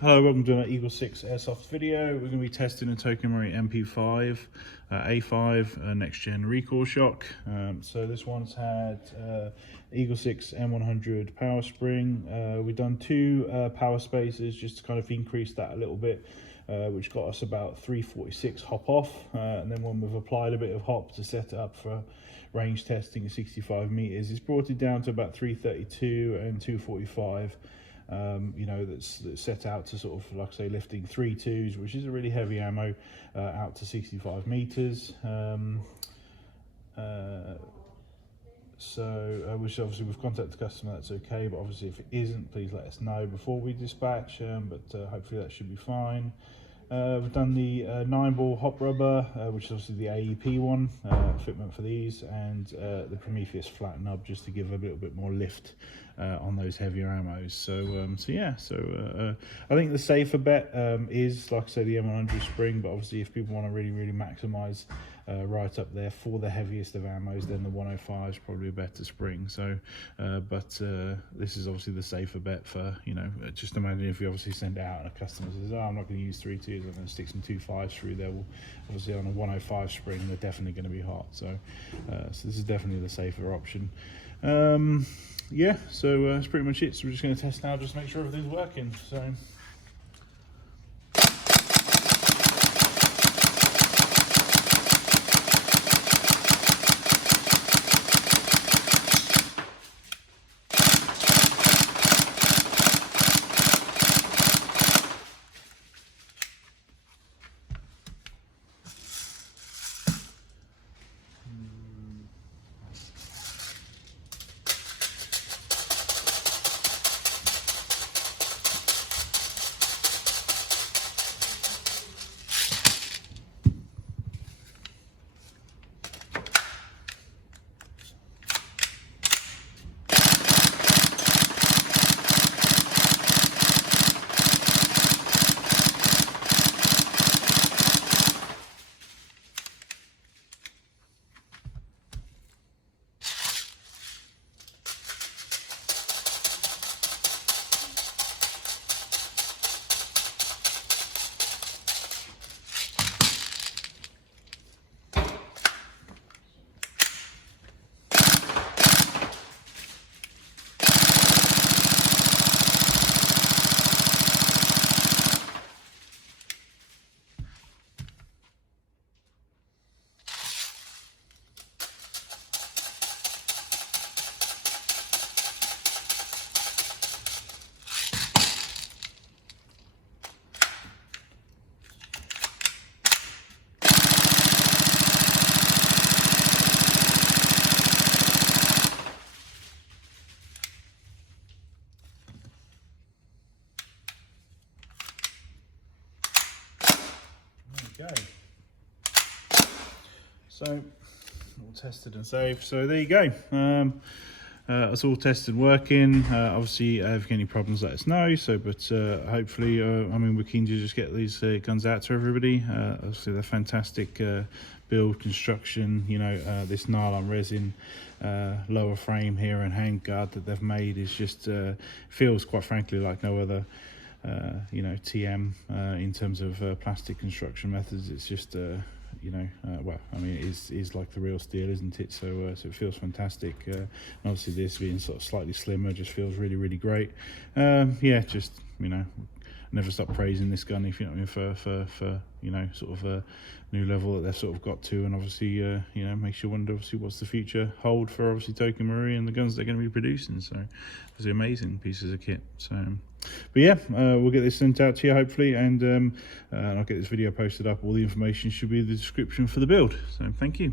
Hello, welcome to an EagleSix Airsoft video. We're going to be testing a Tokyo MP5 A5 next gen recoil shock. So this one's had EagleSix M100 power spring. We've done two power spaces just to kind of increase that a little bit, which got us about 346 hop off. And then when we've applied a bit of hop to set it up for range testing at 65 meters, it's brought it down to about 332 and 245. You know, that's set out to sort of, like I say, lifting 3.2s, which is a really heavy ammo, out to 65 meters. Which obviously we've contacted the customer, that's okay, but obviously if it isn't, please let us know before we dispatch, but hopefully that should be fine. We've done the Nineball Hop rubber, which is obviously the AEP one, fitment for these, and the Prometheus flat nub just to give a little bit more lift on those heavier ammos. So I think the safer bet is, like I say, the M100 spring, but obviously if people want to really maximise right up there for the heaviest of ammos, then the 105 is probably a better spring. So this is obviously the safer bet for, you know, just imagine if you obviously send it out and a customer says, oh, I'm not going to use 3.2s, I'm going to stick some 2.5s through there. Well, obviously on a 105 spring they're definitely going to be hot, so this is definitely the safer option. Yeah, so that's pretty much it. So we're just going to test now, just to make sure everything's working. So go. So all tested and saved. So there you go. It's all tested, working. Obviously, if you get any problems, let us know. So, but hopefully, I mean, we're keen to just get these guns out to everybody. Obviously, they're fantastic build, construction. You know, this nylon resin lower frame here and handguard that they've made is just feels, quite frankly, like no other. You know, TM in terms of plastic construction methods. It's just you know, well, I mean, it is like the real steel, isn't it? So so it feels fantastic. And obviously this being sort of slightly slimmer just feels really great. Yeah, just, you know, never stop praising this gun, if you know what I mean, for you know, sort of a new level that they've sort of got to. And obviously you know, makes you wonder obviously what's the future hold for obviously Tokyo Marui and the guns they're going to be producing. So it's amazing pieces of kit. So but yeah, we'll get this sent out to you hopefully, and I'll get this video posted up. All the information should be in the description for the build. So thank you.